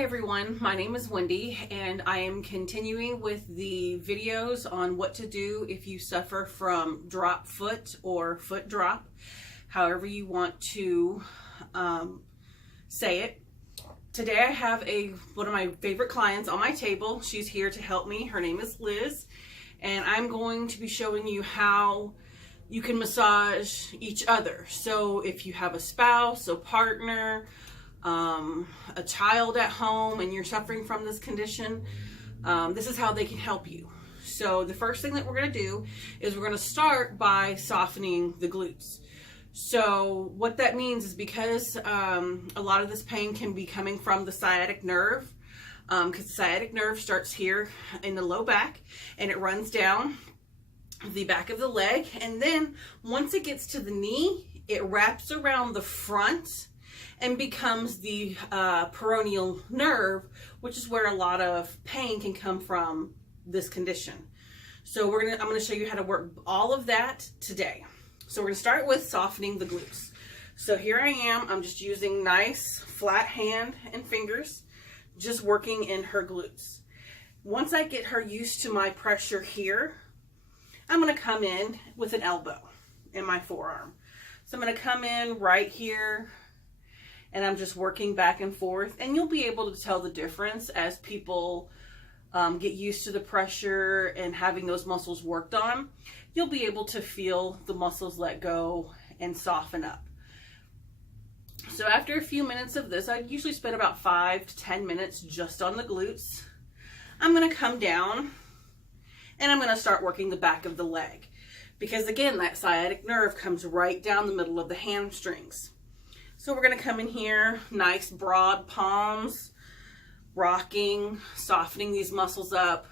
Hi everyone, my name is Wendy and I am continuing with the videos on what to do if you suffer from drop foot or foot drop, however you want to say it. Today I have one of my favorite clients on my table. She's here to help me. Her name is Liz, and I'm going to be showing you how you can massage each other. So if you have a spouse, a partner, a child at home and you're suffering from this condition, this is how they can help you. So the first thing that we're going to do is we're going to start by softening the glutes. So what that means is because a lot of this pain can be coming from the sciatic nerve, because the sciatic nerve starts here in the low back and it runs down the back of the leg, and then once it gets to the knee, it wraps around the front and becomes the peroneal nerve, which is where a lot of pain can come from this condition. So I'm gonna show you how to work all of that today. So we're gonna start with softening the glutes. So here I am, I'm just using nice flat hand and fingers, just working in her glutes. Once I get her used to my pressure here, I'm gonna come in with an elbow in my forearm. So I'm gonna come in right here, and I'm just working back and forth, and you'll be able to tell the difference as people get used to the pressure and having those muscles worked on. You'll be able to feel the muscles let go and soften up. So after a few minutes of this, I usually spend about 5 to 10 minutes just on the glutes. I'm gonna come down and I'm gonna start working the back of the leg, because again, that sciatic nerve comes right down the middle of the hamstrings. So we're going to come in here, nice broad palms, rocking, softening these muscles up.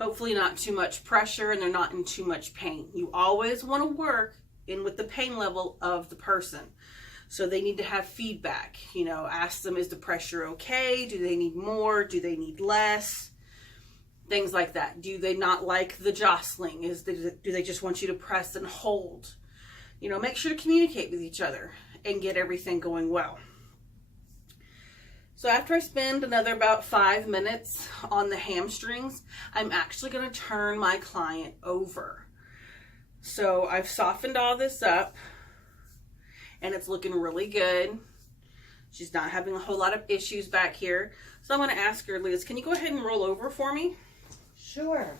Hopefully not too much pressure and they're not in too much pain. You always want to work in with the pain level of the person. So they need to have feedback. You know, ask them, is the pressure okay? Do they need more? Do they need less? Things like that. Do they not like the jostling? Do they just want you to press and hold? You know, make sure to communicate with each other and get everything going well. So after I spend another about 5 minutes on the hamstrings, I'm actually going to turn my client over. So I've softened all this up and it's looking really good. She's not having a whole lot of issues back here. So I'm going to ask her, Liz, can you go ahead and roll over for me? Sure.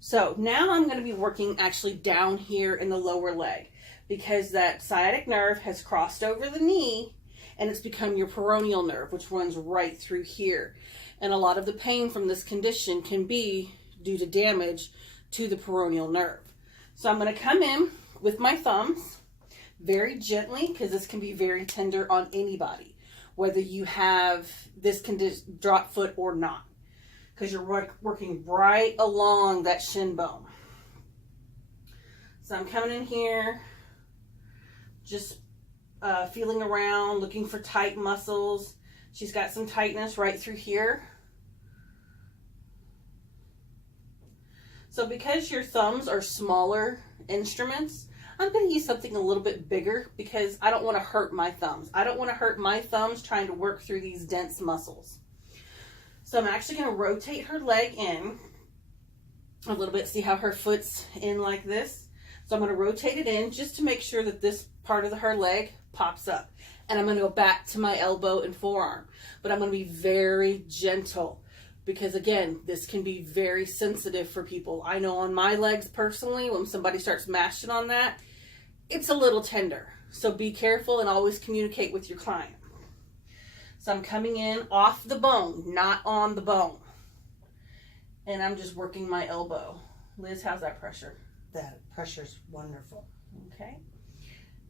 So now I'm going to be working actually down here in the lower leg, because that sciatic nerve has crossed over the knee and it's become your peroneal nerve, which runs right through here. And a lot of the pain from this condition can be due to damage to the peroneal nerve. So I'm going to come in with my thumbs very gently, because this can be very tender on anybody, whether you have this condition, drop foot or not, because you're working right along that shin bone. So I'm coming in here, just feeling around, looking for tight muscles. She's got some tightness right through here. So because your thumbs are smaller instruments, I'm going to use something a little bit bigger, because I don't want to hurt my thumbs. I don't want to hurt my thumbs trying to work through these dense muscles. So I'm actually going to rotate her leg in a little bit, see how her foot's in like this. So I'm going to rotate it in just to make sure that this part of her leg pops up. And I'm going to go back to my elbow and forearm. But I'm going to be very gentle, because again, this can be very sensitive for people. I know on my legs personally, when somebody starts mashing on that, it's a little tender. So be careful and always communicate with your client. So I'm coming in off the bone, not on the bone. And I'm just working my elbow. Liz, how's that pressure? That pressure's wonderful. Okay.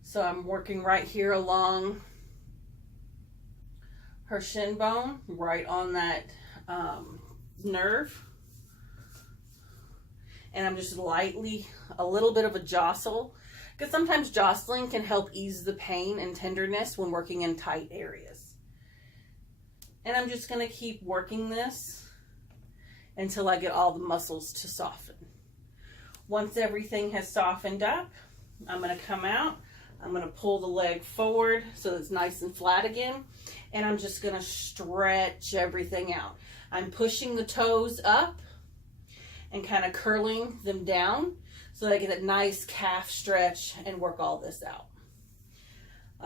So I'm working right here along her shin bone, right on that nerve. And I'm just lightly, a little bit of a jostle, because sometimes jostling can help ease the pain and tenderness when working in tight areas. And I'm just going to keep working this until I get all the muscles to soften. Once everything has softened up, I'm going to come out. I'm going to pull the leg forward so it's nice and flat again. And I'm just going to stretch everything out. I'm pushing the toes up and kind of curling them down so that I get a nice calf stretch and work all this out.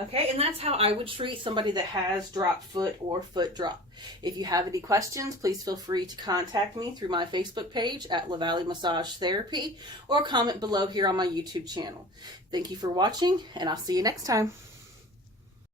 Okay, and that's how I would treat somebody that has drop foot or foot drop. If you have any questions, please feel free to contact me through my Facebook page at La Valley Massage Therapy or comment below here on my YouTube channel. Thank you for watching, and I'll see you next time.